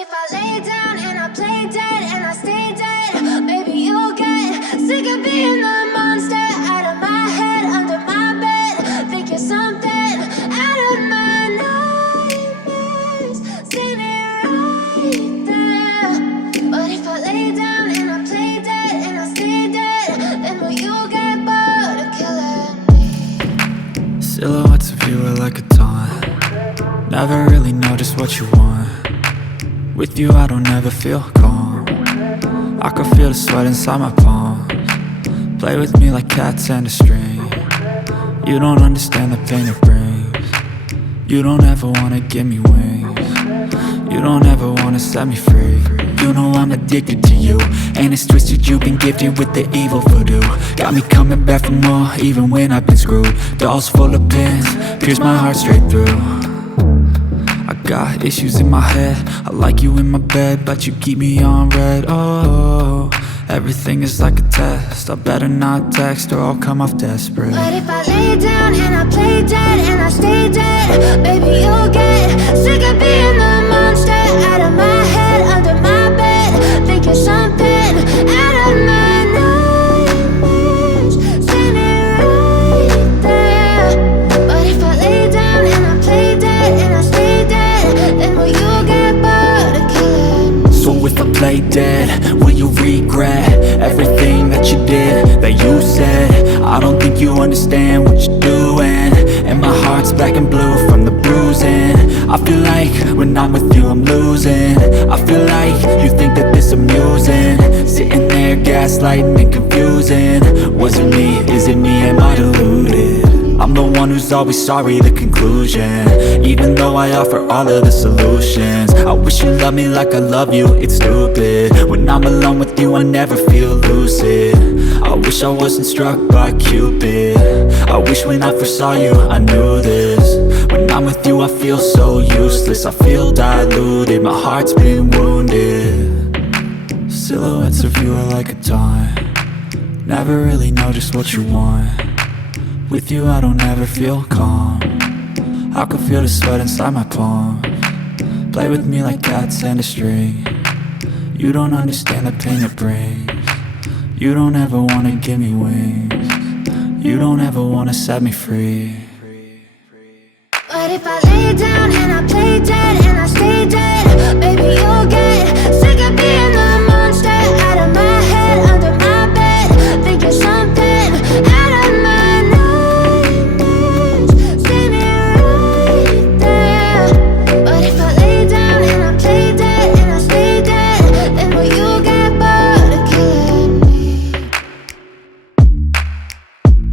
if I lay down and I play dead and I stay dead, maybe you'll get sick of being the monster out of my head, under my bed. Think you're something out of my nightmares, standing right there. But if I lay down and I play dead and I stay dead, then will you get bored of killing me? Silhouettes of you are like a taunt. Never really know just what you want. With you I don't ever feel calm. I can feel the sweat inside my palms. Play with me like cats and a string. You don't understand the pain it brings. You don't ever wanna give me wings. You don't ever wanna set me free. You know I'm addicted to you, and it's twisted, you've been gifted with the evil voodoo. Got me coming back for more, even when I've been screwed. Dolls full of pins, pierce my heart straight through. I got issues in my head, I like you in my bed, but you keep me on red. Oh, everything is like a test, I better not text or I'll come off desperate. But if I lay down and I play dead and I stay dead, baby you'll get sick of being the monster out of my head, under my bed. Think you're something out of my nightmares, standing right there. But if I lay down and I play dead and I stay dead, then will you get bored of killing me? So if I play dead, will you regret everything that you did, that you said? I don't think you understand what you're doing, and my heart's black and blue from the bruising. I feel like when I'm with you I'm losing. I feel like you think that this amusing, sitting there gaslighting and confusing. Was it me? Is it me? Am I deluded? I'm the one who's always sorry, the conclusion, even though I offer all of the solutions. I wish you loved me like I love you, it's stupid. When I'm alone with you I never feel lucid. I wish I wasn't struck by Cupid. I wish when I first saw you I knew this. When I'm with you I feel so useless, I feel diluted, my heart's been wounded. Silhouettes of you are like a taunt. Never really know just what you want. With you I don't ever feel calm. I can feel the sweat inside my palms. Play with me like cats and a string. You don't understand the pain it brings. You don't ever wanna give me wings. You don't ever wanna set me free. But if I lay down and I play dead and I stay dead, baby you'll get sick of being the monster out of my head, under my bed. Think you're something out of my nightmares, standing right there. But if I lay down and I play dead and I stay dead, then will you get bored of killing me?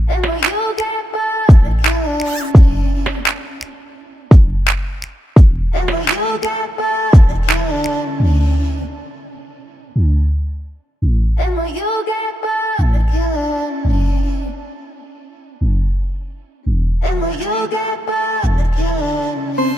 Then will you get bored of killing me? And will you get bored of killing me? And will you get bored of killing me? And will you get bored of killing me?